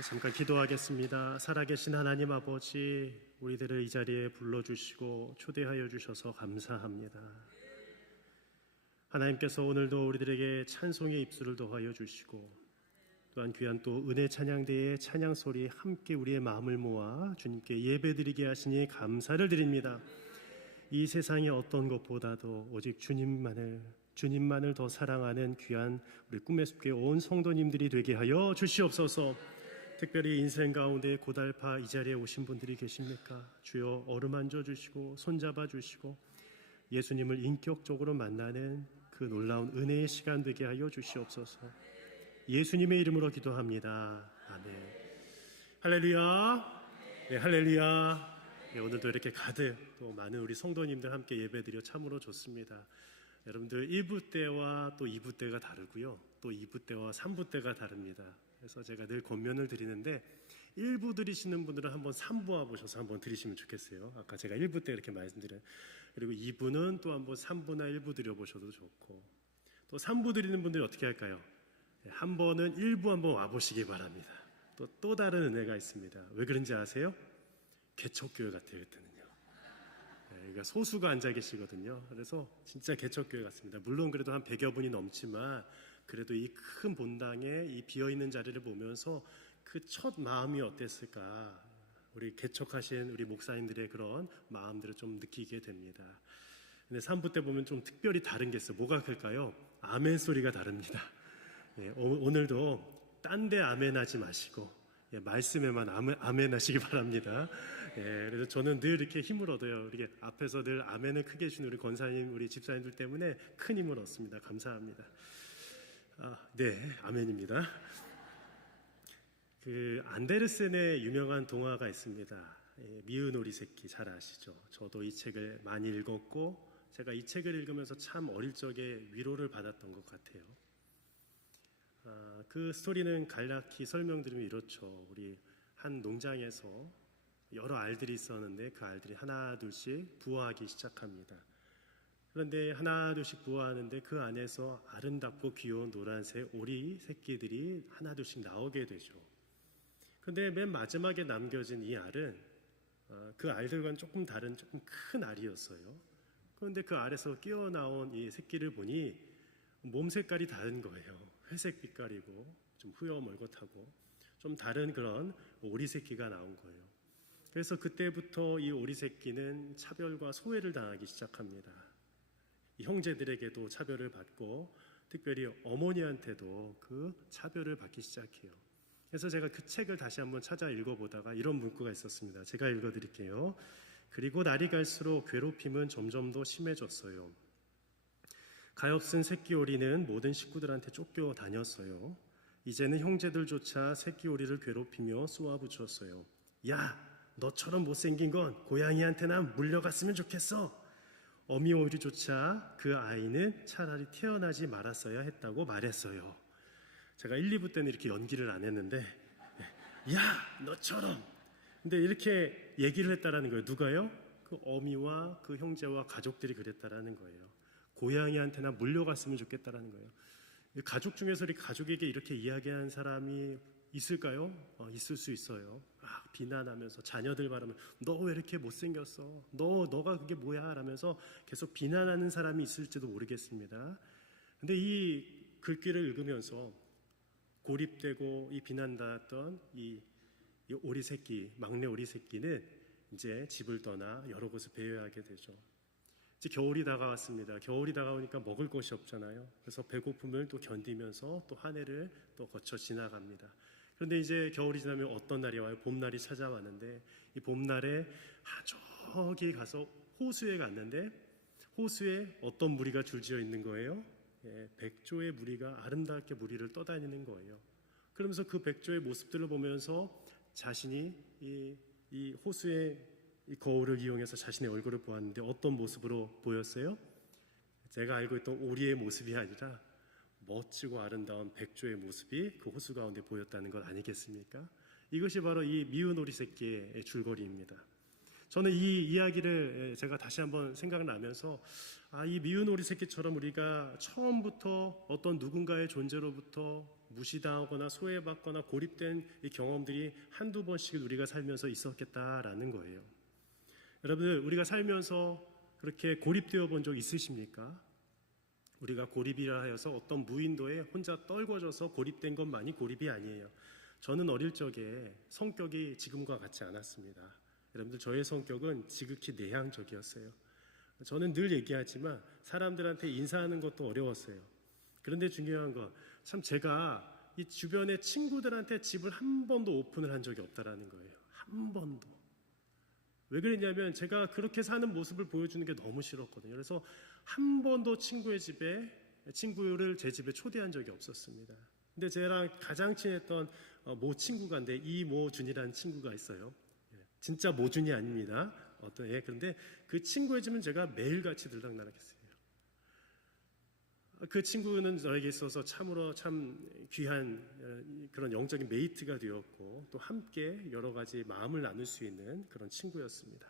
잠깐 기도하겠습니다. 살아계신 하나님 아버지, 우리들을 이 자리에 불러주시고 초대하여 주셔서 감사합니다. 하나님께서 오늘도 우리들에게 찬송의 입술을 더하여 주시고, 또한 귀한 또 은혜 찬양대의 찬양 소리 함께 우리의 마음을 모아 주님께 예배드리게 하시니 감사를 드립니다. 이 세상의 어떤 것보다도 오직 주님만을 더 사랑하는 귀한 우리 꿈의 숲교회 온 성도님들이 되게 하여 주시옵소서. 특별히 인생 가운데 고달파 이 자리에 오신 분들이 계십니까? 주여 어루만져 주시고 손잡아 주시고 예수님을 인격적으로 만나는 그 놀라운 은혜의 시간 되게 하여 주시옵소서. 예수님의 이름으로 기도합니다. 아멘. 할렐루야. 네, 할렐루야. 네, 오늘도 이렇게 가득 또 많은 우리 성도님들 함께 예배드려 참으로 좋습니다. 여러분들 1부 때와 또 2부 때가 다르고요, 또 2부 때와 3부 때가 다릅니다. 그래서 제가 늘 권면을 드리는데 1부 들으시는 분들은 한번 3부 와보셔서 한번 들으시면 좋겠어요. 아까 제가 1부 때 이렇게 말씀드려요. 그리고 2부는 또 한번 3부나 1부 들여보셔도 좋고, 또 3부 드리는 분들이 어떻게 할까요? 한 번은 1부 한번 와보시기 바랍니다. 또 다른 은혜가 있습니다. 왜 그런지 아세요? 개척교회 같아요. 그때는요. 그러니까 소수가 앉아 계시거든요. 그래서 진짜 개척교회 같습니다. 물론 그래도 한 100여 분이 넘지만 그래도 이 큰 본당에 이 비어있는 자리를 보면서 그 첫 마음이 어땠을까, 우리 개척하신 우리 목사님들의 그런 마음들을 좀 느끼게 됩니다. 근데 3부 때 보면 좀 특별히 다른 게 있어요. 뭐가 클까요? 아멘 소리가 다릅니다. 오늘도 딴 데 아멘 하지 마시고 말씀에만 아멘 하시기 바랍니다. 그래서 저는 늘 이렇게 힘을 얻어요. 이렇게 앞에서 늘 아멘을 크게 해주는 우리 권사님, 우리 집사님들 때문에 큰 힘을 얻습니다. 감사합니다. 네, 아멘입니다. 그 안데르센의 유명한 동화가 있습니다. 미운 오리 새끼, 잘 아시죠? 저도 이 책을 많이 읽었고, 제가 이 책을 읽으면서 참 어릴 적에 위로를 받았던 것 같아요. 그 스토리는 간략히 설명드리면 이렇죠. 우리 한 농장에서 여러 알들이 있었는데 그 알들이 하나 둘씩 부화하기 시작합니다. 그런데 하나 둘씩 부화하는데 그 안에서 아름답고 귀여운 노란색 오리 새끼들이 하나 둘씩 나오게 되죠. 그런데 맨 마지막에 남겨진 이 알은 그 알들과는 조금 다른 조금 큰 알이었어요. 그런데 그 알에서 끼어나온 이 새끼를 보니 몸 색깔이 다른 거예요. 회색 빛깔이고 좀 후여멀겋하고 좀 다른 그런 오리 새끼가 나온 거예요. 그래서 그때부터 이 오리 새끼는 차별과 소외를 당하기 시작합니다. 이 형제들에게도 차별을 받고 특별히 어머니한테도 그 차별을 받기 시작해요. 그래서 제가 그 책을 다시 한번 찾아 읽어보다가 이런 문구가 있었습니다. 제가 읽어드릴게요. 그리고 날이 갈수록 괴롭힘은 점점 더 심해졌어요. 가엾은 새끼 오리는 모든 식구들한테 쫓겨 다녔어요. 이제는 형제들조차 새끼 오리를 괴롭히며 쏘아붙였어요. 야, 너처럼 못생긴 건 고양이한테나 물려갔으면 좋겠어. 어미 오리조차 그 아이는 차라리 태어나지 말았어야 했다고 말했어요. 제가 1, 2부 때는 이렇게 연기를 안 했는데, 야, 너처럼. 근데 이렇게 얘기를 했다라는 거예요. 누가요? 그 어미와 그 형제와 가족들이 그랬다라는 거예요. 고양이한테나 물려갔으면 좋겠다라는 거예요. 가족 중에서 가족에게 이렇게 이야기한 사람이 있을까요? 있을 수 있어요. 비난하면서 자녀들 바라면 너 왜 이렇게 못생겼어? 너가 그게 뭐야? 라면서 계속 비난하는 사람이 있을지도 모르겠습니다. 근데 이 글귀를 읽으면서 고립되고 이 비난받았던 이 오리 새끼, 막내 오리 새끼는 이제 집을 떠나 여러 곳을 배회하게 되죠. 이제 겨울이 다가왔습니다. 겨울이 다가오니까 먹을 것이 없잖아요. 그래서 배고픔을 또 견디면서 또 한 해를 또 거쳐 지나갑니다. 그런데 이제 겨울이 지나면 어떤 날이 와요? 봄날이 찾아왔는데 이 봄날에 저기 가서 호수에 갔는데 호수에 어떤 무리가 줄지어 있는 거예요? 백조의 무리가 아름답게 무리를 떠다니는 거예요. 그러면서 그 백조의 모습들을 보면서 자신이 이 호수의 이 거울을 이용해서 자신의 얼굴을 보았는데 어떤 모습으로 보였어요? 제가 알고 있던 오리의 모습이 아니라 멋지고 아름다운 백조의 모습이 그 호수 가운데 보였다는 것 아니겠습니까? 이것이 바로 이 미운 오리 새끼의 줄거리입니다. 저는 이 이야기를 제가 다시 한번 생각나면서 이 미운 오리 새끼처럼 우리가 처음부터 어떤 누군가의 존재로부터 무시당하거나 소외받거나 고립된 이 경험들이 한두 번씩 우리가 살면서 있었겠다라는 거예요. 여러분들, 우리가 살면서 그렇게 고립되어 본 적 있으십니까? 우리가 고립이라 하여서 어떤 무인도에 혼자 떨궈져서 고립된 것만이 고립이 아니에요. 저는 어릴 적에 성격이 지금과 같지 않았습니다. 여러분들, 저의 성격은 지극히 내향적이었어요. 저는 늘 얘기하지만 사람들한테 인사하는 것도 어려웠어요. 그런데 중요한 건 참 제가 이 주변의 친구들한테 집을 한 번도 오픈을 한 적이 없다라는 거예요. 한 번도. 왜 그랬냐면 제가 그렇게 사는 모습을 보여주는 게 너무 싫었거든요. 그래서 한 번도 친구의 집에 친구를 제 집에 초대한 적이 없었습니다. 근데 저랑 가장 친했던 모 친구가 있는데 이모준이라는 친구가 있어요. 진짜 모준이 아닙니다. 그런데 그 친구의 집은 제가 매일같이 들락날락했어요. 그 친구는 저에게 있어서 참으로 참 귀한 그런 영적인 메이트가 되었고 또 함께 여러 가지 마음을 나눌 수 있는 그런 친구였습니다.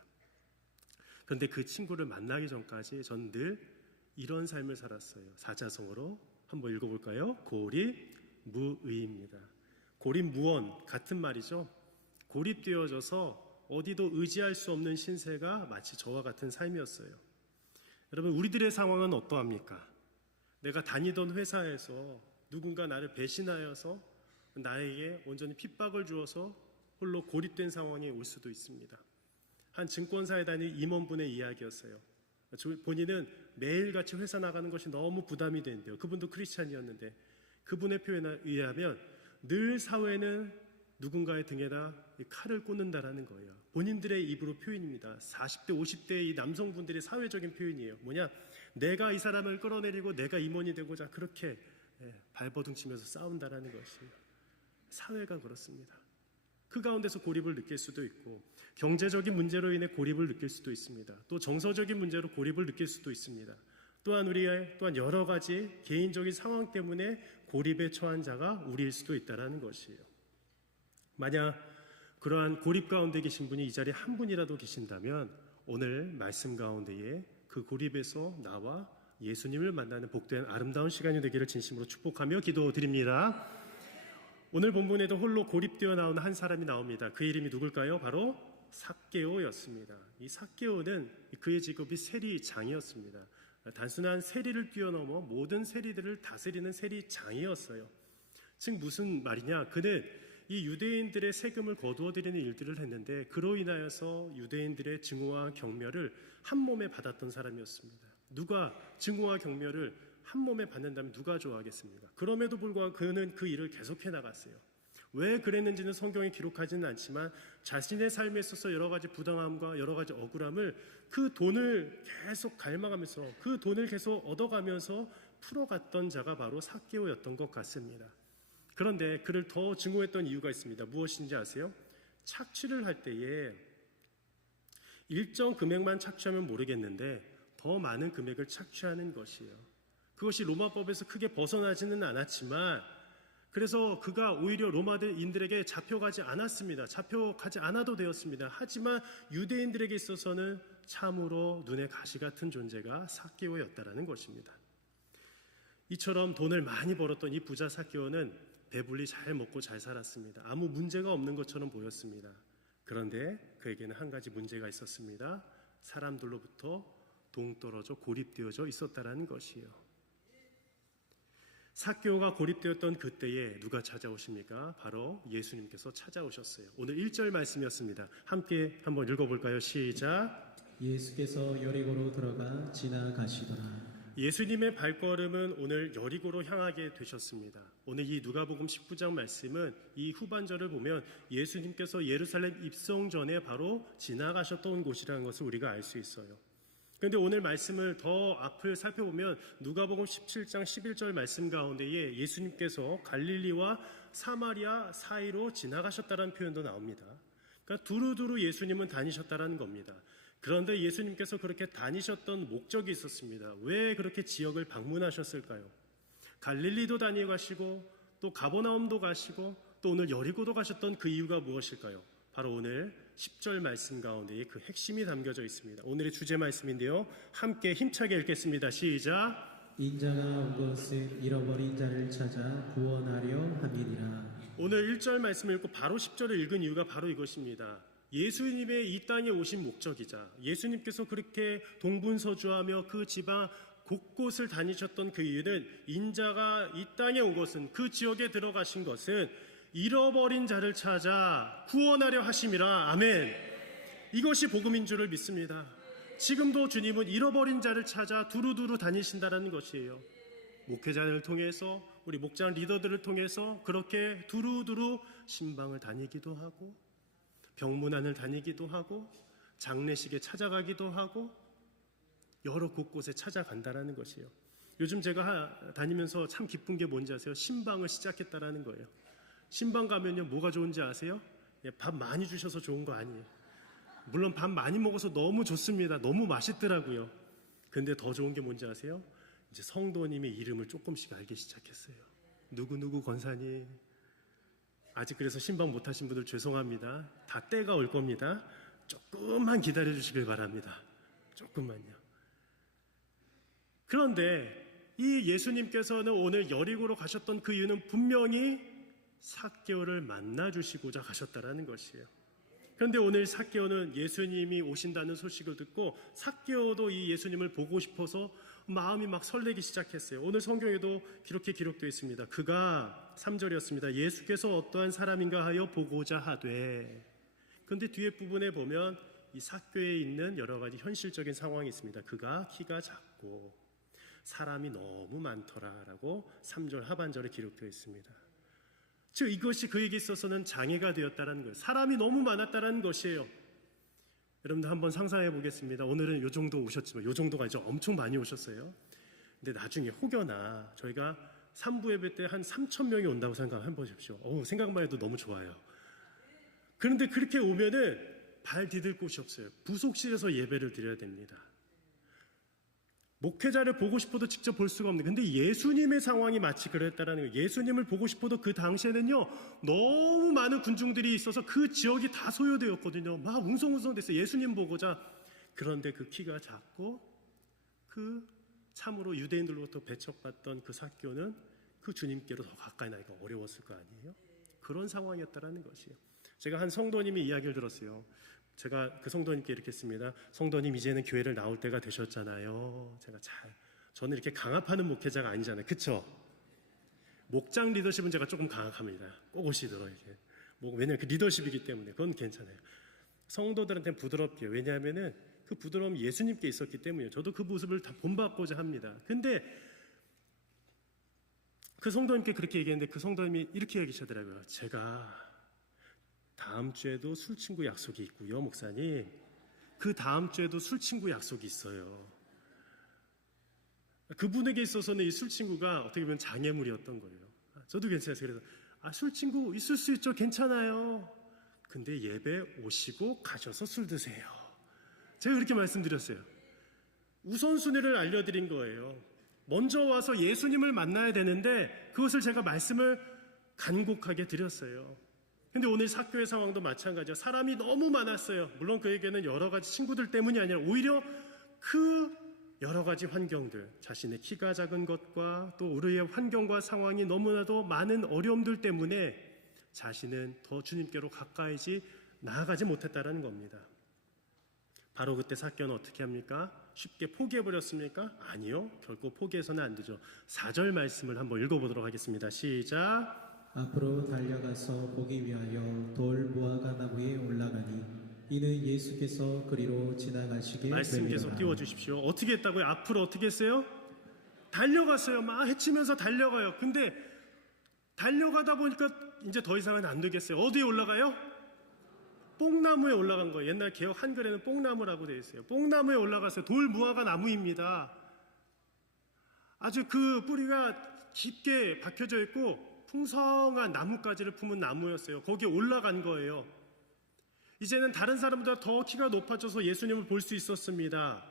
그런데 그 친구를 만나기 전까지 전 늘 이런 삶을 살았어요. 사자성어로 한번 읽어볼까요? 고립무의입니다. 고립무원 같은 말이죠. 고립되어져서 어디도 의지할 수 없는 신세가 마치 저와 같은 삶이었어요. 여러분, 우리들의 상황은 어떠합니까? 내가 다니던 회사에서 누군가 나를 배신하여서 나에게 온전히 핍박을 주어서 홀로 고립된 상황이 올 수도 있습니다. 한 증권사에 다니는 임원분의 이야기였어요. 본인은 매일같이 회사 나가는 것이 너무 부담이 되는데요. 그분도 크리스찬이었는데 그분의 표현에 의하면 늘 사회는 누군가의 등에다 칼을 꽂는다라는 거예요. 본인들의 입으로 표현입니다. 40대, 50대의 이 남성분들의 사회적인 표현이에요. 뭐냐? 내가 이 사람을 끌어내리고 내가 임원이 되고자 그렇게 발버둥 치면서 싸운다라는 것이에요. 사회가 그렇습니다. 그 가운데서 고립을 느낄 수도 있고 경제적인 문제로 인해 고립을 느낄 수도 있습니다. 또 정서적인 문제로 고립을 느낄 수도 있습니다. 또한 여러 가지 개인적인 상황 때문에 고립에 처한 자가 우리일 수도 있다라는 것이에요. 만약 그러한 고립 가운데 계신 분이 이 자리에 한 분이라도 계신다면 오늘 말씀 가운데에 그 고립에서 나와 예수님을 만나는 복된 아름다운 시간이 되기를 진심으로 축복하며 기도드립니다. 오늘 본문에도 홀로 고립되어 나오는 한 사람이 나옵니다. 그 이름이 누굴까요? 바로 삭개오였습니다. 이 삭개오는 그의 직업이 세리장이었습니다. 단순한 세리를 뛰어넘어 모든 세리들을 다스리는 세리장이었어요. 즉 무슨 말이냐? 그는 이 유대인들의 세금을 거두어들이는 일들을 했는데 그로 인하여서 유대인들의 증오와 경멸을 한 몸에 받았던 사람이었습니다. 누가 증오와 경멸을 한 몸에 받는다면 누가 좋아하겠습니까? 그럼에도 불구하고 그는 그 일을 계속해 나갔어요. 왜 그랬는지는 성경에 기록하지는 않지만 자신의 삶에 있어서 여러 가지 부당함과 여러 가지 억울함을 그 돈을 계속 갈망하면서 그 돈을 계속 얻어가면서 풀어갔던 자가 바로 삭개오였던 것 같습니다. 그런데 그를 더 증오했던 이유가 있습니다. 무엇인지 아세요? 착취를 할 때에 일정 금액만 착취하면 모르겠는데 더 많은 금액을 착취하는 것이에요. 그것이 로마법에서 크게 벗어나지는 않았지만 그래서 그가 오히려 로마인들에게 잡혀가지 않았습니다. 잡혀가지 않아도 되었습니다. 하지만 유대인들에게 있어서는 참으로 눈에 가시 같은 존재가 삭개오였다라는 것입니다. 이처럼 돈을 많이 벌었던 이 부자 삭개오는 배불리 잘 먹고 잘 살았습니다. 아무 문제가 없는 것처럼 보였습니다. 그런데 그에게는 한 가지 문제가 있었습니다. 사람들로부터 동떨어져 고립되어져 있었다라는 것이에요. 삭개오가 고립되었던 그때에 누가 찾아오십니까? 바로 예수님께서 찾아오셨어요. 오늘 1절 말씀이었습니다. 함께 한번 읽어볼까요? 시작. 예수께서 여리고로 들어가 지나가시더라. 예수님의 발걸음은 오늘 여리고로 향하게 되셨습니다. 오늘 이 누가복음 19장 말씀은 이 후반절을 보면 예수님께서 예루살렘 입성 전에 바로 지나가셨던 곳이라는 것을 우리가 알 수 있어요. 그런데 오늘 말씀을 더 앞을 살펴보면 누가복음 17장 11절 말씀 가운데에 예수님께서 갈릴리와 사마리아 사이로 지나가셨다는 표현도 나옵니다. 그러니까 두루두루 예수님은 다니셨다는 겁니다. 그런데 예수님께서 그렇게 다니셨던 목적이 있었습니다. 왜 그렇게 지역을 방문하셨을까요? 갈릴리도 다녀가시고 또 가버나움도 가시고 또 오늘 여리고도 가셨던 그 이유가 무엇일까요? 바로 오늘 10절 말씀 가운데에 그 핵심이 담겨져 있습니다. 오늘의 주제 말씀인데요. 함께 힘차게 읽겠습니다. 시작. 인자가 온 것은 잃어버린 자를 찾아 구원하려 함이니라. 오늘 1절 말씀을 읽고 바로 10절을 읽은 이유가 바로 이것입니다. 예수님의 이 땅에 오신 목적이자 예수님께서 그렇게 동분서주하며 그 지방 곳곳을 다니셨던 그 이유는 인자가 이 땅에 온 것은, 그 지역에 들어가신 것은 잃어버린 자를 찾아 구원하려 하심이라. 아멘. 이것이 복음인 줄을 믿습니다. 지금도 주님은 잃어버린 자를 찾아 두루두루 다니신다라는 것이에요. 목회자를 통해서, 우리 목장 리더들을 통해서 그렇게 두루두루 신방을 다니기도 하고, 병문안을 다니기도 하고, 장례식에 찾아가기도 하고, 여러 곳곳에 찾아간다라는 것이에요. 요즘 제가 다니면서 참 기쁜 게 뭔지 아세요? 신방을 시작했다라는 거예요. 신방 가면요, 뭐가 좋은지 아세요? 밥 많이 주셔서 좋은 거 아니에요. 물론 밥 많이 먹어서 너무 좋습니다. 너무 맛있더라고요. 근데 더 좋은 게 뭔지 아세요? 이제 성도님의 이름을 조금씩 알기 시작했어요. 누구누구 권사님. 아직 그래서 신방 못 하신 분들 죄송합니다. 다 때가 올 겁니다. 조금만 기다려 주시길 바랍니다. 조금만요. 그런데 이 예수님께서는 오늘 여리고로 가셨던 그 이유는 분명히 삭개오를 만나 주시고자 가셨다라는 것이에요. 그런데 오늘 삭개오는 예수님이 오신다는 소식을 듣고 삭개오도 이 예수님을 보고 싶어서 마음이 막 설레기 시작했어요. 오늘 성경에도 이렇게 기록되어 있습니다. 그가 3절이었습니다. 예수께서 어떠한 사람인가 하여 보고자 하되. 그런데 뒤에 부분에 보면 이 삭개오에 있는 여러 가지 현실적인 상황이 있습니다. 그가 키가 작고 사람이 너무 많더라라고 3절 하반절에 기록되어 있습니다. 즉 이것이 그에게 있어서는 장애가 되었다는 거예요. 사람이 너무 많았다는 것이에요. 여러분들 한번 상상해 보겠습니다. 오늘은 요 정도 오셨지만, 요 정도가 이제 엄청 많이 오셨어요. 근데 나중에 혹여나 저희가 3부 예배 때 한 3,000명이 온다고 생각해 보십시오. 생각만 해도 너무 좋아요. 그런데 그렇게 오면은 발 디딜 곳이 없어요. 부속실에서 예배를 드려야 됩니다. 목회자를 보고 싶어도 직접 볼 수가 없는데, 근데 예수님의 상황이 마치 그랬다라는 거예요. 예수님을 보고 싶어도 그 당시에는요, 너무 많은 군중들이 있어서 그 지역이 다 소요되었거든요. 막 웅성웅성 됐어요. 예수님 보고자. 그런데 그 키가 작고 그 참으로 유대인들로부터 배척받던 그 삭개오는 그 주님께로 더 가까이 나기가 어려웠을 거 아니에요? 그런 상황이었다라는 것이에요. 제가 한 성도님이 이야기를 들었어요. 제가 그 성도님께 이렇게 했습니다. 성도님, 이제는 교회를 나올 때가 되셨잖아요. 저는 이렇게 강압하는 목회자가 아니잖아요. 그쵸? 목장 리더십은 제가 조금 강압합니다. 꼭 오시도록 이렇게. 왜냐면 그 리더십이기 때문에 그건 괜찮아요. 성도들한테는 부드럽게. 왜냐하면은 그 부드러움이 예수님께 있었기 때문이에요. 저도 그 모습을 다 본받고자 합니다. 근데 그 성도님께 그렇게 얘기했는데 그 성도님이 이렇게 얘기하시더라고요. 제가 다음 주에도 술 친구 약속이 있고요, 목사님. 그 다음 주에도 술 친구 약속이 있어요. 그분에게 있어서는 이 술 친구가 어떻게 보면 장애물이었던 거예요. 저도 괜찮았어요. 그래서 술 친구 있을 수 있죠, 괜찮아요. 근데 예배 오시고 가셔서 술 드세요. 제가 그렇게 말씀드렸어요. 우선순위를 알려드린 거예요. 먼저 와서 예수님을 만나야 되는데 그것을 제가 말씀을 간곡하게 드렸어요. 근데 오늘 삭개오의 상황도 마찬가지야. 사람이 너무 많았어요. 물론 그에게는 여러 가지 친구들 때문이 아니라 오히려 그 여러 가지 환경들, 자신의 키가 작은 것과 또 우리의 환경과 상황이 너무나도 많은 어려움들 때문에 자신은 더 주님께로 가까이지 나아가지 못했다라는 겁니다. 바로 그때 삭개오는 어떻게 합니까? 쉽게 포기해버렸습니까? 아니요. 결코 포기해서는 안 되죠. 4절 말씀을 한번 읽어보도록 하겠습니다. 시작. 앞으로 달려가서 보기 위하여 돌 무화과 나무에 올라가니 이는 예수께서 그리로 지나가시게 말씀 계속 됨이로라. 띄워주십시오. 어떻게 했다고요? 앞으로 어떻게 했어요? 달려갔어요. 막 헤치면서 달려가요. 근데 달려가다 보니까 이제 더 이상은 안 되겠어요. 어디에 올라가요? 뽕나무에 올라간 거예요. 옛날 개역 한글에는 뽕나무라고 되어 있어요. 뽕나무에 올라갔어요. 돌 무화과 나무입니다. 아주 그 뿌리가 깊게 박혀져 있고 풍성한 나뭇가지를 품은 나무였어요. 거기에 올라간 거예요. 이제는 다른 사람보다 더 키가 높아져서 예수님을 볼 수 있었습니다.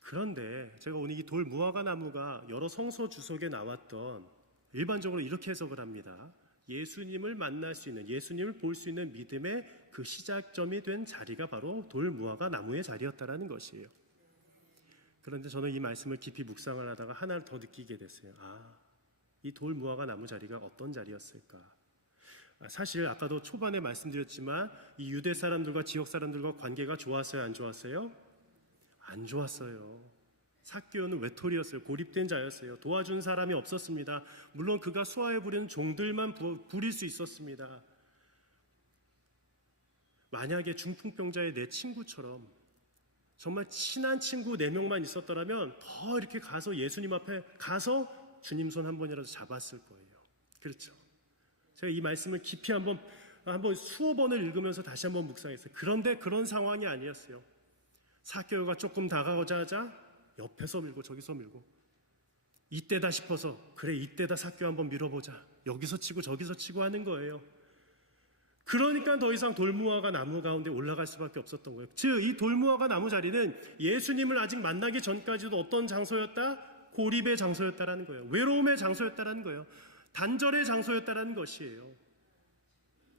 그런데 제가 오늘 이 돌 무화과 나무가 여러 성서 주석에 나왔던, 일반적으로 이렇게 해석을 합니다. 예수님을 만날 수 있는, 예수님을 볼 수 있는 믿음의 그 시작점이 된 자리가 바로 돌 무화과 나무의 자리였다라는 것이에요. 그런데 저는 이 말씀을 깊이 묵상을 하다가 하나를 더 느끼게 됐어요. 이 돌 무화과 나무 자리가 어떤 자리였을까? 사실 아까도 초반에 말씀드렸지만 이 유대 사람들과 지역 사람들과 관계가 좋았어요, 안 좋았어요? 안 좋았어요. 삭개오는 외톨이였어요. 고립된 자였어요. 도와준 사람이 없었습니다. 물론 그가 수하에 부리는 종들만 부릴 수 있었습니다. 만약에 중풍병자의 내 친구처럼 정말 친한 친구 4명만 있었더라면 더 이렇게 가서 예수님 앞에 가서 주님 손 한 번이라도 잡았을 거예요. 그렇죠? 제가 이 말씀을 깊이 한번 수어 번을 읽으면서 다시 한번 묵상했어요. 그런데 그런 상황이 아니었어요. 삭개오가 조금 다가오자마자 옆에서 밀고 저기서 밀고, 이때다 싶어서 그래 이때다 삭개오 한번 밀어보자, 여기서 치고 저기서 치고 하는 거예요. 그러니까 더 이상 돌무화과 나무 가운데 올라갈 수밖에 없었던 거예요. 즉 이 돌무화과 나무 자리는 예수님을 아직 만나기 전까지도 어떤 장소였다? 고립의 장소였다라는 거예요. 외로움의 장소였다라는 거예요. 단절의 장소였다라는 것이에요.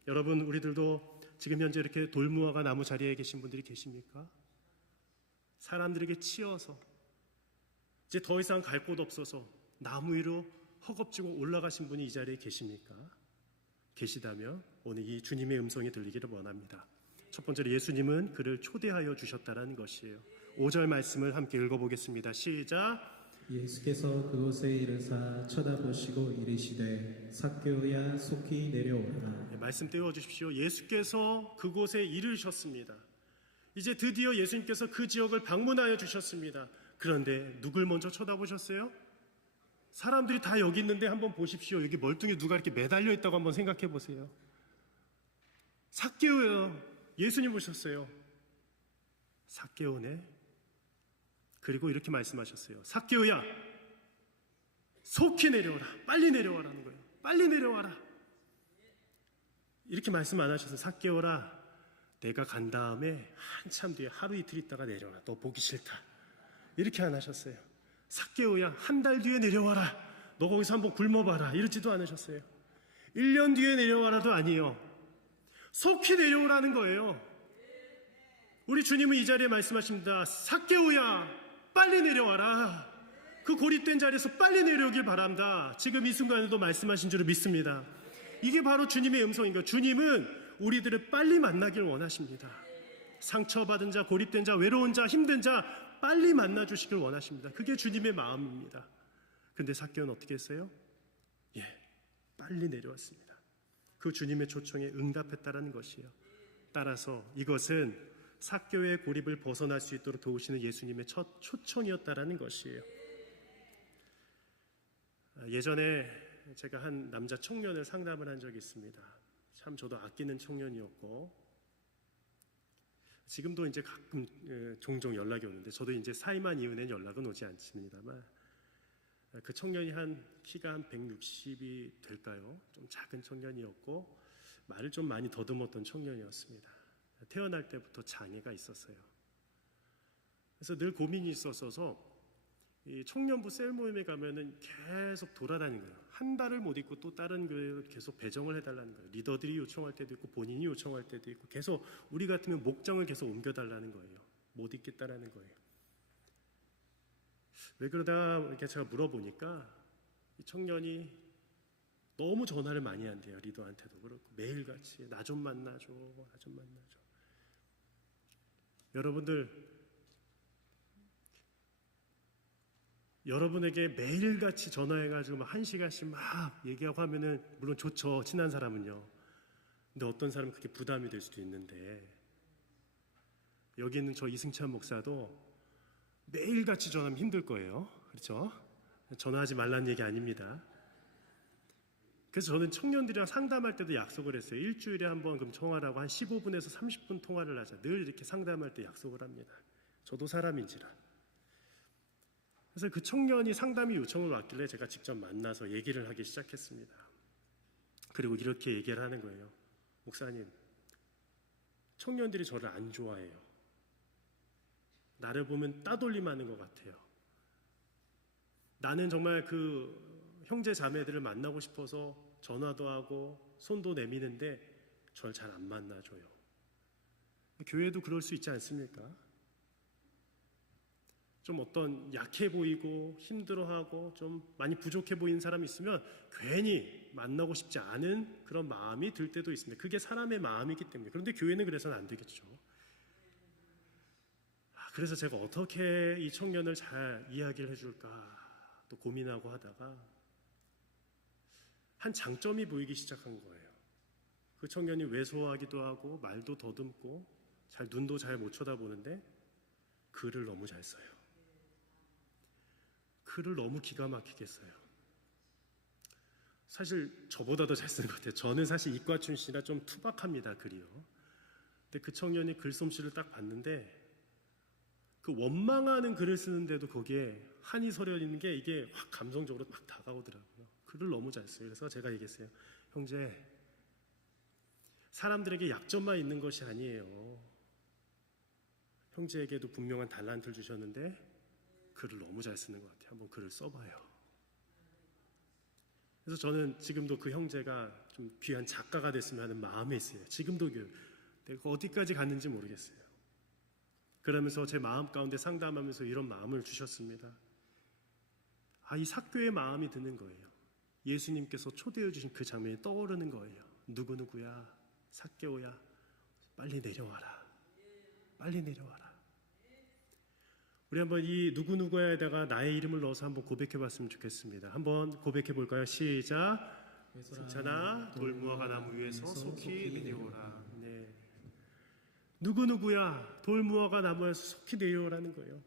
여러분, 우리들도 지금 현재 이렇게 돌무화과 나무 자리에 계신 분들이 계십니까? 사람들에게 치여서 이제 더 이상 갈 곳 없어서 나무 위로 허겁지겁 올라가신 분이 이 자리에 계십니까? 계시다면 오늘 이 주님의 음성이 들리기를 원합니다. 첫 번째로 예수님은 그를 초대하여 주셨다는 것이에요. 5절 말씀을 함께 읽어보겠습니다. 시작. 예수께서 그곳에 이르사 쳐다보시고 이르시되 삭개오야 속히 내려오라. 말씀 떼어주십시오. 예수께서 그곳에 이르셨습니다. 이제 드디어 예수님께서 그 지역을 방문하여 주셨습니다. 그런데 누굴 먼저 쳐다보셨어요? 사람들이 다 여기 있는데 한번 보십시오. 여기 멀뚱히 누가 이렇게 매달려 있다고 한번 생각해 보세요. 삭개오요. 예수님 보셨어요. 삭개오네. 그리고 이렇게 말씀하셨어요. 삭개오야, 속히 내려오라. 빨리 내려와라는 거예요. 빨리 내려와라. 이렇게 말씀 안 하셔서 삭개오라, 내가 간 다음에 한참 뒤에 하루 이틀 있다가 내려와. 너 보기 싫다. 이렇게 안 하셨어요. 삭개오야, 한 달 뒤에 내려와라. 너 거기서 한번 굶어봐라. 이러지도 않으셨어요. 1년 뒤에 내려와라도 아니에요. 속히 내려오라는 거예요. 우리 주님은 이 자리에 말씀하십니다. 삭개오야, 빨리 내려와라. 그 고립된 자리에서 빨리 내려오길 바랍니다. 지금 이 순간에도 말씀하신 줄을 믿습니다. 이게 바로 주님의 음성인 거예요. 주님은 우리들을 빨리 만나길 원하십니다. 상처받은 자, 고립된 자, 외로운 자, 힘든 자 빨리 만나주시길 원하십니다. 그게 주님의 마음입니다. 근데 삭개오는 어떻게 했어요? 빨리 내려왔습니다. 그 주님의 초청에 응답했다라는 것이에요. 따라서 이것은 삭개오의 고립을 벗어날 수 있도록 도우시는 예수님의 첫 초청이었다라는 것이에요. 예전에 제가 한 남자 청년을 상담을 한 적이 있습니다. 참 저도 아끼는 청년이었고, 지금도 이제 가끔 종종 연락이 오는데 저도 이제 사임한 이후에는 연락은 오지 않습니다만, 그 청년이 키가 한 160이 될까요? 좀 작은 청년이었고 말을 좀 많이 더듬었던 청년이었습니다. 태어날 때부터 장애가 있었어요. 그래서 늘 고민이 있었어서 이 청년부 셀 모임에 가면은 계속 돌아다니는 거예요. 한 달을 못 있고 또 다른 교회로 계속 배정을 해달라는 거예요. 리더들이 요청할 때도 있고 본인이 요청할 때도 있고 계속 우리 같으면 목장을 계속 옮겨달라는 거예요. 못 있겠다라는 거예요. 왜 그러다 이렇게 제가 물어보니까 이 청년이 너무 전화를 많이 한대요. 리더한테도 그렇고 매일같이 나 좀 만나줘, 나 좀 만나줘. 여러분에게 매일같이 전화해가지고 막 1시간씩 막 얘기하고 하면은 물론 좋죠. 친한 사람은요. 근데 어떤 사람은 그게 부담이 될 수도 있는데, 여기 있는 저 이승찬 목사도 매일같이 전화하면 힘들 거예요. 그렇죠? 전화하지 말라는 얘기 아닙니다. 그래서 저는 청년들이랑 상담할 때도 약속을 했어요. 일주일에 한 번 그럼 통화를 하고 한 15분에서 30분 통화를 하자. 늘 이렇게 상담할 때 약속을 합니다. 저도 사람인지라. 그래서 그 청년이 상담이 요청을 왔길래 제가 직접 만나서 얘기를 하기 시작했습니다. 그리고 이렇게 얘기를 하는 거예요. 목사님, 청년들이 저를 안 좋아해요. 나를 보면 따돌림하는 것 같아요. 나는 정말 그 형제 자매들을 만나고 싶어서 전화도 하고 손도 내미는데 저를 잘 안 만나줘요. 교회도 그럴 수 있지 않습니까? 좀 어떤 약해 보이고 힘들어하고 좀 많이 부족해 보이는 사람이 있으면 괜히 만나고 싶지 않은 그런 마음이 들 때도 있습니다. 그게 사람의 마음이기 때문에. 그런데 교회는 그래서는 안 되겠죠. 그래서 제가 어떻게 이 청년을 잘 이야기를 해줄까 또 고민하고 하다가 한 장점이 보이기 시작한 거예요. 그 청년이 왜소하기도 하고 말도 더듬고 잘 눈도 잘 못 쳐다보는데 글을 너무 잘 써요. 글을 너무 기가 막히게 써요. 사실 저보다 더 잘 쓰는 것 같아요. 저는 사실 이과 출신이라 좀 투박합니다, 글이요. 근데 그 청년이 글솜씨를 딱 봤는데 그 원망하는 글을 쓰는데도 거기에 한이 서려 있는 게 이게 확 감성적으로 막 다가오더라고요. 글을 너무 잘 써요. 그래서 제가 얘기했어요. 형제, 사람들에게 약점만 있는 것이 아니에요. 형제에게도 분명한 달란트를 주셨는데 글을 너무 잘 쓰는 것 같아요. 한번 글을 써봐요. 그래서 저는 지금도 그 형제가 좀 귀한 작가가 됐으면 하는 마음에 있어요. 지금도 내가 어디까지 갔는지 모르겠어요. 그러면서 제 마음 가운데 상담하면서 이런 마음을 주셨습니다. 이 삭교의 마음이 드는 거예요. 예수님께서 초대해 주신 그 장면이 떠오르는 거예요. 누구누구야, 삭개오야, 빨리 내려와라. 빨리 내려와라. 우리 한번 이 누구누구야에다가 나의 이름을 넣어서 한번 고백해 봤으면 좋겠습니다. 한번 고백해 볼까요? 시작. 승찬아, 돌무화과 나무 위에서 속히 내려오라. 네. 누구누구야, 돌무화과 나무에서 속히 내려오라는 거예요.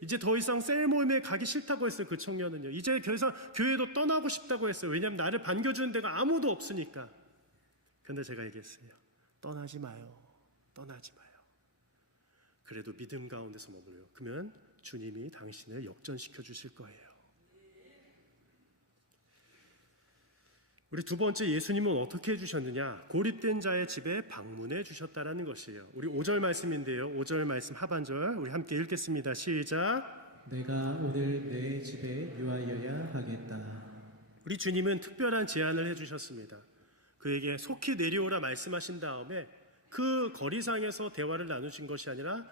이제 더 이상 셀모임에 가기 싫다고 했어요. 그 청년은요. 이제 더 이상 교회도 떠나고 싶다고 했어요. 왜냐하면 나를 반겨주는 데가 아무도 없으니까. 근데 제가 얘기했어요. 떠나지 마요. 떠나지 마요. 그래도 믿음 가운데서 머물러요. 그러면 주님이 당신을 역전시켜 주실 거예요. 우리 두 번째, 예수님은 어떻게 해주셨느냐? 고립된 자의 집에 방문해 주셨다라는 것이에요. 우리 5절 말씀인데요. 5절 말씀 하반절 우리 함께 읽겠습니다. 시작. 내가 오늘 내 집에 유하여야 하겠다. 우리 주님은 특별한 제안을 해주셨습니다. 그에게 속히 내려오라 말씀하신 다음에 그 거리상에서 대화를 나누신 것이 아니라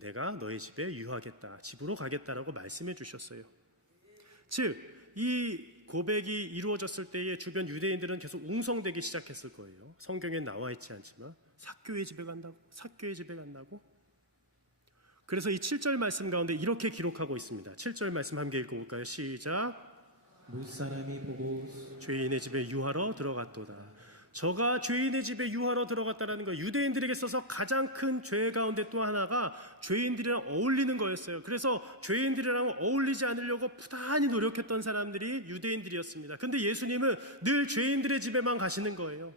내가 너의 집에 유하겠다, 집으로 가겠다라고 말씀해 주셨어요. 즉, 이 고백이 이루어졌을 때에 주변 유대인들은 계속 웅성대기 시작했을 거예요. 성경에 나와 있지 않지만 삭교의 집에 간다고? 삭교의 집에 간다고? 그래서 이 7절 말씀 가운데 이렇게 기록하고 있습니다. 7절 말씀 함께 읽어볼까요? 시작. 무사람이 보고 죄인의 집에 유하러 들어갔도다. 저가 죄인의 집에 유하러 들어갔다라는 거예요. 유대인들에게 있어서 가장 큰 죄 가운데 또 하나가 죄인들이랑 어울리는 거였어요. 그래서 죄인들이랑 어울리지 않으려고 부단히 노력했던 사람들이 유대인들이었습니다. 근데 예수님은 늘 죄인들의 집에만 가시는 거예요.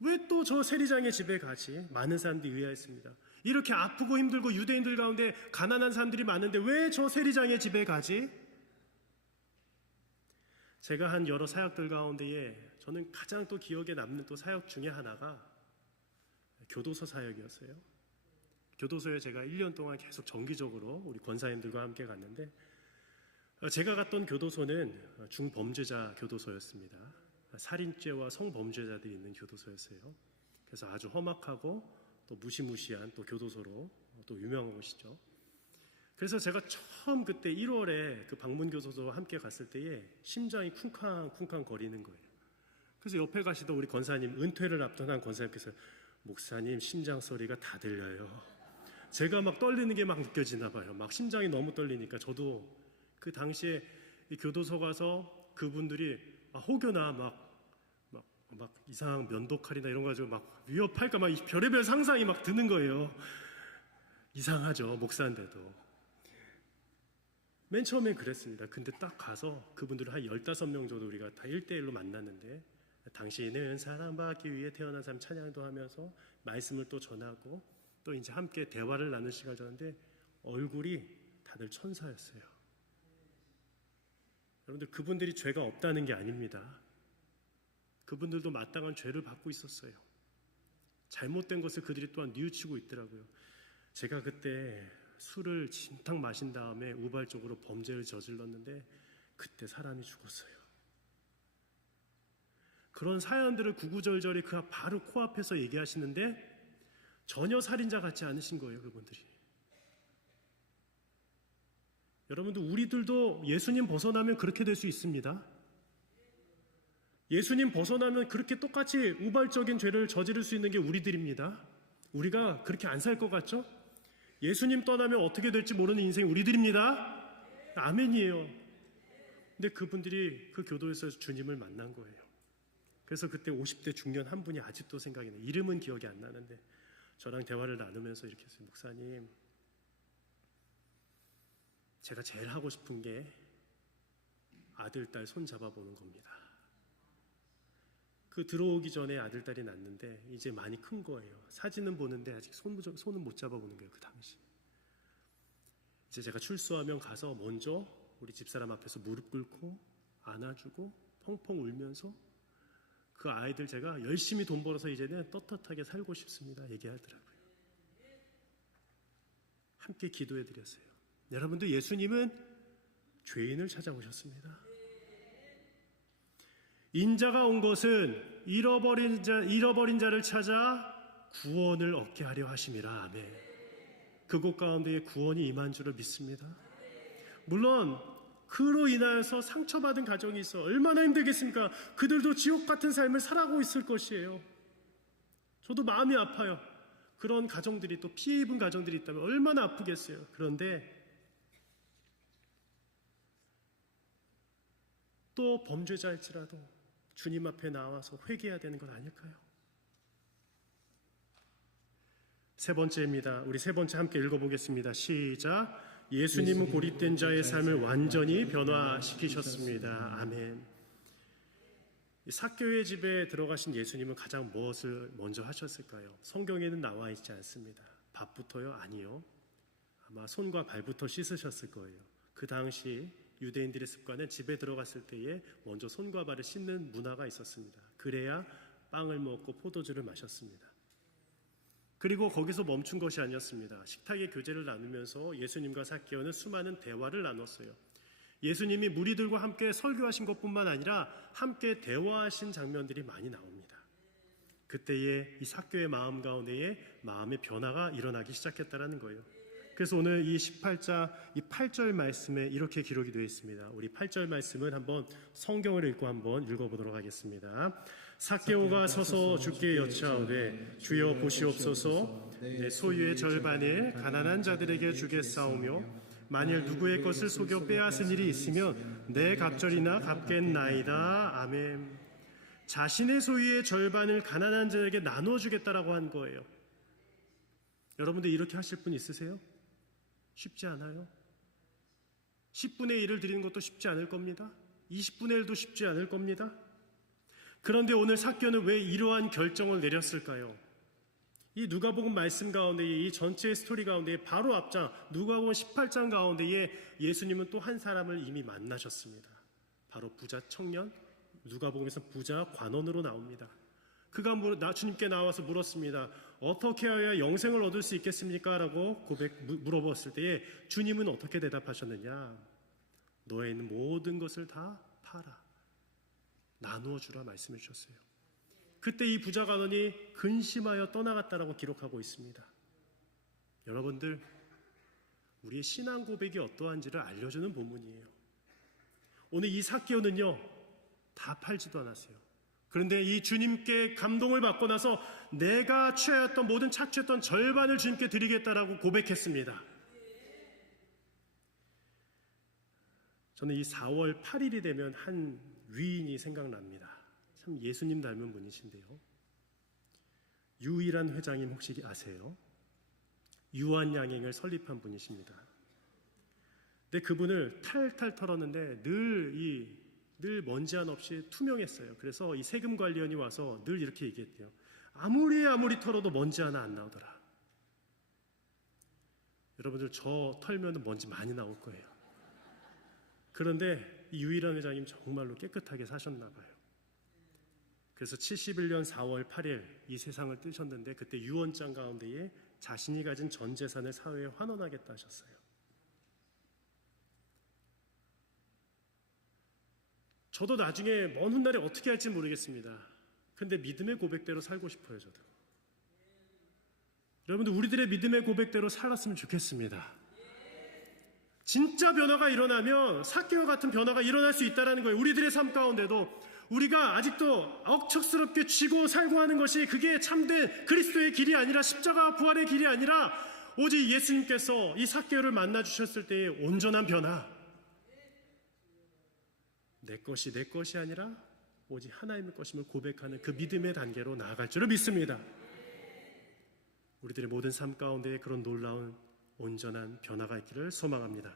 왜 또 저 세리장의 집에 가지? 많은 사람들이 의아했습니다. 이렇게 아프고 힘들고 유대인들 가운데 가난한 사람들이 많은데 왜 저 세리장의 집에 가지? 제가 한 여러 사역들 가운데에 저는 가장 또 기억에 남는 또 사역 중에 하나가 교도소 사역이었어요. 교도소에 제가 1년 동안 계속 정기적으로 우리 권사님들과 함께 갔는데 제가 갔던 교도소는 중범죄자 교도소였습니다. 살인죄와 성범죄자들이 있는 교도소였어요. 그래서 아주 험악하고 또 무시무시한 또 교도소로 또 유명한 곳이죠. 그래서 제가 처음 그때 1월에 그 방문교도소와 함께 갔을 때에 심장이 쿵쾅쿵쾅 거리는 거예요. 그래서 옆에 가시던 우리 권사님, 은퇴를 앞둔 한 권사님께서 목사님 심장 소리가 다 들려요. 제가 막 떨리는 게 막 느껴지나 봐요. 막 심장이 너무 떨리니까 저도 그 당시에 이 교도소 가서 그분들이 혹여나 막 이상한 면도칼이나 이런 거 가지고 막 위협할까 막 별의별 상상이 막 드는 거예요. 이상하죠, 목사인데도. 맨 처음엔 그랬습니다. 근데 딱 가서 그분들을 한 15명 정도 우리가 다 1대1로 만났는데 당신은 사랑받기 위해 태어난 사람 찬양도 하면서 말씀을 또 전하고 또 이제 함께 대화를 나눌 시간을 줬는데 얼굴이 다들 천사였어요. 여러분들 그분들이 죄가 없다는 게 아닙니다. 그분들도 마땅한 죄를 받고 있었어요. 잘못된 것을 그들이 또한 뉘우치고 있더라고요. 제가 그때 술을 진탕 마신 다음에 우발적으로 범죄를 저질렀는데 그때 사람이 죽었어요. 그런 사연들을 구구절절히 그 바로 코앞에서 얘기하시는데 전혀 살인자 같지 않으신 거예요, 그분들이. 여러분들 우리들도 예수님 벗어나면 그렇게 될 수 있습니다. 예수님 벗어나면 그렇게 똑같이 우발적인 죄를 저지를 수 있는 게 우리들입니다. 우리가 그렇게 안 살 것 같죠? 예수님 떠나면 어떻게 될지 모르는 인생이 우리들입니다. 아멘이에요. 근데 그분들이 그 교도에서 주님을 만난 거예요. 그래서 그때 50대 중년 한 분이 아직도 생각이 나요. 이름은 기억이 안 나는데 저랑 대화를 나누면서 이렇게 했어요. 목사님, 제가 제일 하고 싶은 게 아들, 딸 손 잡아보는 겁니다. 그 들어오기 전에 아들, 딸이 낳는데 이제 많이 큰 거예요. 사진은 보는데 아직 손은 못 잡아보는 거예요. 그 당시. 이제 제가 출소하면 가서 먼저 우리 집사람 앞에서 무릎 꿇고 안아주고 펑펑 울면서 그 아이들 제가 열심히 돈 벌어서 이제는 떳떳하게 살고 싶습니다. 얘기하더라고요. 함께 기도해드렸어요. 여러분들, 예수님은 죄인을 찾아오셨습니다. 인자가 온 것은 잃어버린 자를 찾아 구원을 얻게 하려 하심이라. 아멘. 그곳 가운데에 구원이 임한 줄을 믿습니다. 물론 그로 인하여서 상처받은 가정이 있어 얼마나 힘들겠습니까? 그들도 지옥 같은 삶을 살아가고 있을 것이에요. 저도 마음이 아파요. 그런 가정들이, 또 피해 입은 가정들이 있다면 얼마나 아프겠어요. 그런데 또 범죄자일지라도 주님 앞에 나와서 회개해야 되는 건 아닐까요? 세 번째입니다. 우리 세 번째 함께 읽어보겠습니다. 시작. 예수님은 고립된 자의 삶을 완전히 변화시키셨습니다. 아멘. 삭개오의 집에 들어가신 예수님은 가장 무엇을 먼저 하셨을까요? 성경에는 나와 있지 않습니다. 밥부터요? 아니요. 아마 손과 발부터 씻으셨을 거예요. 그 당시 유대인들의 습관은 집에 들어갔을 때에 먼저 손과 발을 씻는 문화가 있었습니다. 그래야 빵을 먹고 포도주를 마셨습니다. 그리고 거기서 멈춘 것이 아니었습니다. 식탁의 교제를 나누면서 예수님과 삭개오는 수많은 대화를 나눴어요. 예수님이 무리들과 함께 설교하신 것뿐만 아니라 함께 대화하신 장면들이 많이 나옵니다. 그때에 이 삭개오의 마음 가운데에 마음의 변화가 일어나기 시작했다는 거예요. 그래서 오늘 이 18장 이 8절 말씀에 이렇게 기록이 되어 있습니다. 우리 8절 말씀은 한번 성경을 읽고 한번 읽어보도록 하겠습니다. 삭개오가 서서 주께 여짜오되 주여 보시옵소서, 내 소유의 절반을 가난한 자들에게 주겠사오며 만일 누구의 것을 속여 빼앗은 일이 있으면 내 갑절이나 갚겠나이다. 아멘. 자신의 소유의 절반을 가난한 자에게 나누어 주겠다라고 한 거예요. 여러분들 이렇게 하실 분 있으세요? 쉽지 않아요. 10분의 1을 드리는 것도 쉽지 않을 겁니다. 20분의 1도 쉽지 않을 겁니다. 그런데 오늘 삭개오는 왜 이러한 결정을 내렸을까요? 이 누가복음 말씀 가운데에, 이 전체의 스토리 가운데에 바로 앞장 누가복음 18장 가운데에 예수님은 또 한 사람을 이미 만나셨습니다. 바로 부자 청년, 누가복음에서 부자 관원으로 나옵니다. 그가 주님께 나와서 물었습니다. 어떻게 하여야 영생을 얻을 수 있겠습니까? 라고 물어봤을 때에 주님은 어떻게 대답하셨느냐? 너의 있는 모든 것을 다 팔아 나누어 주라 말씀해 주셨어요. 그때 이 부자 관원이 근심하여 떠나갔다라고 기록하고 있습니다. 여러분들, 우리의 신앙 고백이 어떠한지를 알려주는 본문이에요. 오늘 이 삭개오는요, 다 팔지도 않았어요. 그런데 이 주님께 감동을 받고 나서 내가 취하였던 모든 착취했던 절반을 주님께 드리겠다라고 고백했습니다. 저는 이 4월 8일이 되면 한 위인이 생각납니다. 참 예수님 닮은 분이신데요. 유일한 회장님 혹시 아세요? 유한양행을 설립한 분이십니다. 근데 그분을 탈탈 털었는데 늘 먼지한 없이 투명했어요. 그래서 이 세금관리원이 와서 늘 이렇게 얘기했대요. 아무리 털어도 먼지 하나 안 나오더라. 여러분들 저 털면 먼지 많이 나올 거예요. 그런데 이 유일한 회장님 정말로 깨끗하게 사셨나 봐요. 그래서 71년 4월 8일 이 세상을 뜨셨는데 그때 유언장 가운데에 자신이 가진 전 재산을 사회에 환원하겠다 하셨어요. 저도 나중에 먼 훗날에 어떻게 할지 모르겠습니다. 근데 믿음의 고백대로 살고 싶어요. 저도. 여러분들 우리들의 믿음의 고백대로 살았으면 좋겠습니다. 진짜 변화가 일어나면 삭개와 같은 변화가 일어날 수 있다는 거예요. 우리들의 삶 가운데도 우리가 아직도 억척스럽게 쥐고 살고 하는 것이 그게 참된 그리스도의 길이 아니라 십자가 부활의 길이 아니라 오직 예수님께서 이 삭개오를 만나 주셨을 때의 온전한 변화, 내 것이 내 것이 아니라 오직 하나님의 것임을 고백하는 그 믿음의 단계로 나아갈 줄을 믿습니다. 우리들의 모든 삶 가운데 그런 놀라운 온전한 변화가 있기를 소망합니다.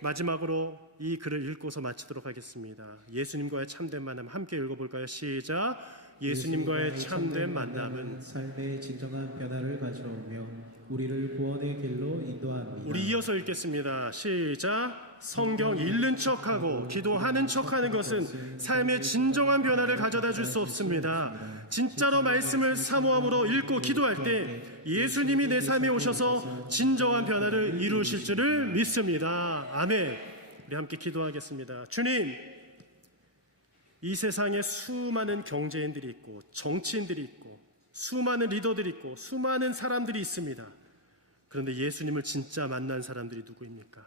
마지막으로 이 글을 읽고서 마치도록 하겠습니다. 예수님과의 참된 만남 함께 읽어볼까요? 시작. 예수님과의 참된 만남은 삶의 진정한 변화를 가져오며 우리를 구원의 길로 인도합니다. 우리 이어서 읽겠습니다. 시작. 성경 읽는 척하고 기도하는 척하는 것은 삶의 진정한 변화를 가져다 줄 수 없습니다. 진짜로 말씀을 사모함으로 읽고 기도할 때 예수님이 내 삶에 오셔서 진정한 변화를 이루실 줄을 믿습니다. 아멘. 우리 함께 기도하겠습니다. 주님, 이 세상에 수많은 경제인들이 있고 정치인들이 있고 수많은 리더들이 있고 수많은 사람들이 있습니다. 그런데 예수님을 진짜 만난 사람들이 누구입니까?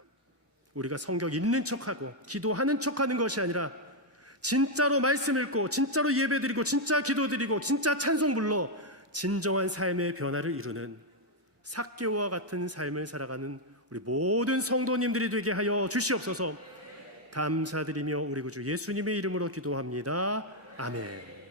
우리가 성경 읽는 척하고 기도하는 척하는 것이 아니라 진짜로 말씀 읽고 진짜로 예배드리고 진짜 기도드리고 진짜 찬송 불러 진정한 삶의 변화를 이루는 삭개오와 같은 삶을 살아가는 우리 모든 성도님들이 되게 하여 주시옵소서. 감사드리며 우리 구주 예수님의 이름으로 기도합니다. 아멘.